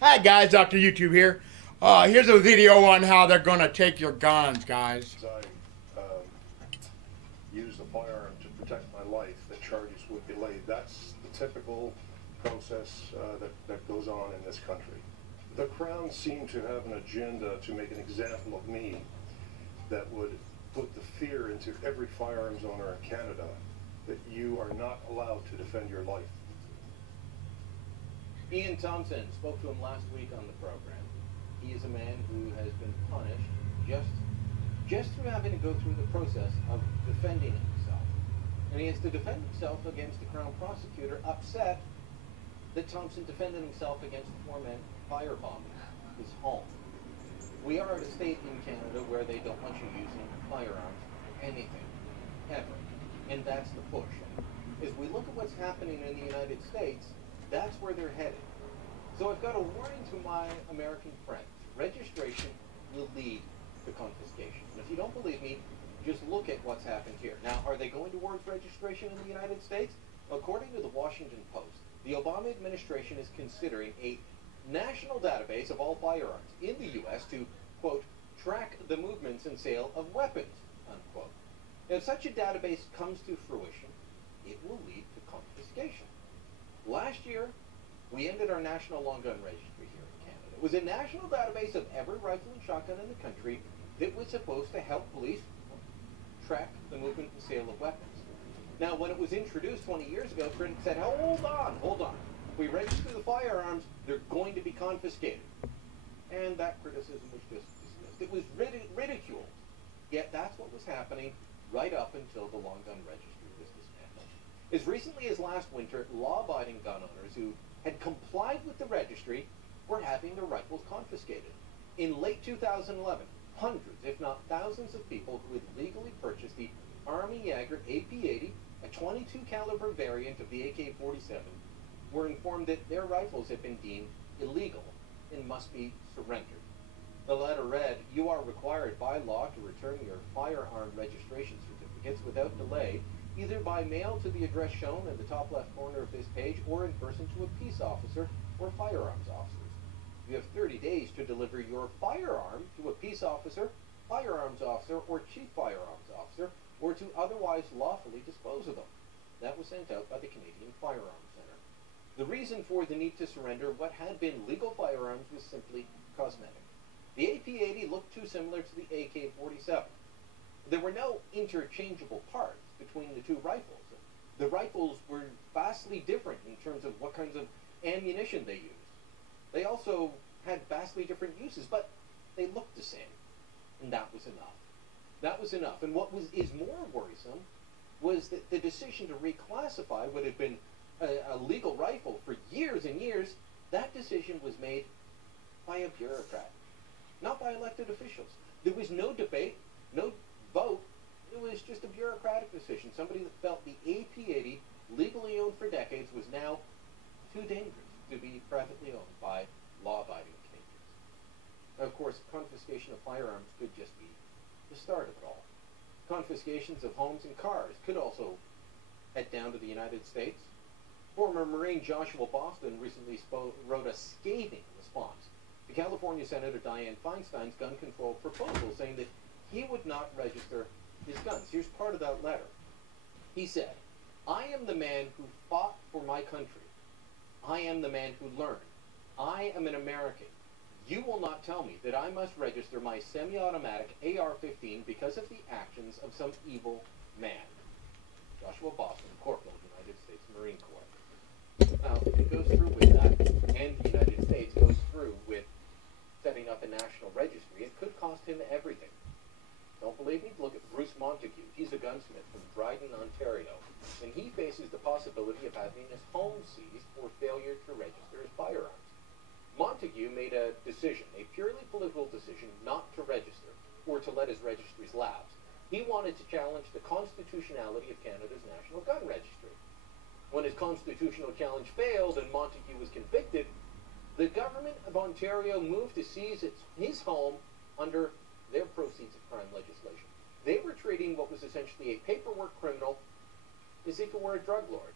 Hi guys, Dr. YouTube here. Here's a video on how they're gonna take your guns, guys. I use a firearm to protect my life, that charges would be laid. That's the typical process that goes on in this country. The Crown seem to have an agenda to make an example of me that would put the fear into every firearms owner in Canada that you are not allowed to defend your life. Ian Thompson spoke to him last week on the program. He is a man who has been punished just through having to go through the process of defending himself. And he has to defend himself against the Crown prosecutor, upset that Thompson defended himself against the four-man firebombing his home. We are at a state in Canada where they don't want you using firearms for anything, ever. And that's the push. And as we look at what's happening in the United States, that's where they're headed. So I've got a warning to my American friends. Registration will lead to confiscation. And if you don't believe me, just look at what's happened here. Now, are they going towards registration in the United States? According to the Washington Post, the Obama administration is considering a national database of all firearms in the U.S. to, quote, track the movements and sale of weapons, unquote. Now, if such a database comes to fruition, it will lead to confiscation. Last year, we ended our national long gun registry here in Canada. It was a national database of every rifle and shotgun in the country that was supposed to help police track the movement and sale of weapons. Now, when it was introduced 20 years ago, critics said, hold on. If we register the firearms, they're going to be confiscated. And that criticism was just dismissed. It was ridiculed. Yet that's what was happening right up until the long gun registry was dismantled. As recently as last winter, law-abiding gun owners who had complied with the registry were having their rifles confiscated. In late 2011, hundreds, if not thousands of people who had legally purchased the Army Jaeger AP-80, a 22 caliber variant of the AK-47, were informed that their rifles had been deemed illegal and must be surrendered. The letter read, "You are required by law to return your firearm registration certificates without delay, either by mail to the address shown in the top left corner of this page or in person to a peace officer or firearms officers. You have 30 days to deliver your firearm to a peace officer, firearms officer, or chief firearms officer, or to otherwise lawfully dispose of them." That was sent out by the Canadian Firearms Centre. The reason for the need to surrender what had been legal firearms was simply cosmetic. The AP-80 looked too similar to the AK-47. There were no interchangeable parts between the two rifles. The rifles were vastly different in terms of what kinds of ammunition they used. They also had vastly different uses, but they looked the same. And that was enough. That was enough. And what is more worrisome was that the decision to reclassify what had been a legal rifle for years and years, that decision was made by a bureaucrat, not by elected officials. There was no debate, no vote. It was just a bureaucratic decision. Somebody that felt the AP-80, legally owned for decades, was now too dangerous to be privately owned by law-abiding Canadians. Now, of course, confiscation of firearms could just be the start of it all. Confiscations of homes and cars could also head down to the United States. Former Marine Joshua Boston recently wrote a scathing response to California Senator Dianne Feinstein's gun control proposal, saying that he would not register his guns. Here's part of that letter. He said, "I am the man who fought for my country. I am the man who learned. I am an American. You will not tell me that I must register my semi-automatic AR-15 because of the actions of some evil man." Joshua Boston, Corporal of the United States Marine Corps. Now, if it goes through with that, and the United States goes through with setting up a national registry, it could cost him everything. Don't believe me? Look at Bruce Montague. He's a gunsmith from Dryden, Ontario, and he faces the possibility of having his home seized for failure to register his firearms. Montague made a decision, a purely political decision, not to register, or to let his registries lapse. He wanted to challenge the constitutionality of Canada's National Gun Registry. When his constitutional challenge failed and Montague was convicted, the government of Ontario moved to seize his home under their proceeds of crime legislation. They were treating what was essentially a paperwork criminal as if it were a drug lord.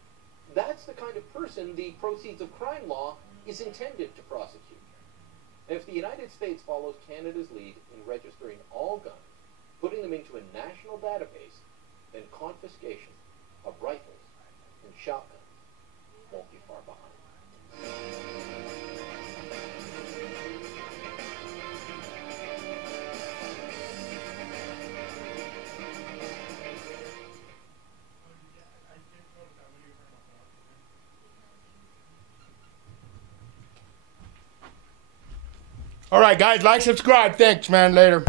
That's the kind of person the proceeds of crime law is intended to prosecute. If the United States follows Canada's lead in registering all guns, putting them into a national database, then confiscation of rifles and shotguns won't be far behind. All right, guys, like, subscribe. Thanks, man. Later.